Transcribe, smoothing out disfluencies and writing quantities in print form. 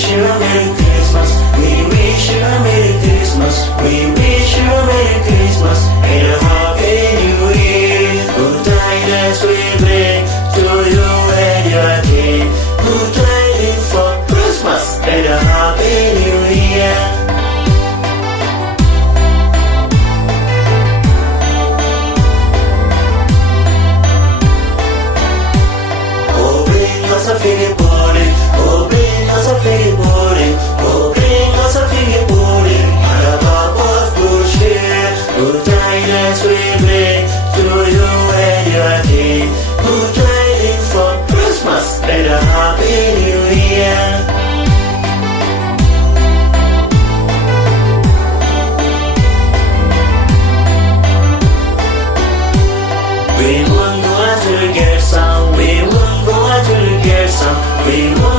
wish you a Merry Christmas. We wish you a Merry Christmas. We wish you a Merry Christmas and a Happy New Year. Good tidings we bring to you and your king. Good tidings for Christmas and a Happy New Year. Oh, bring us a figgy pudding. Oh, bring us a figgy pudding. Oh, bring us a figgy pudding and a cup of good cheer. Good tidings we bring to you and your king. Good tidings for Christmas and a Happy New Year. We won't go out to get some. We won't go out to get some. We won't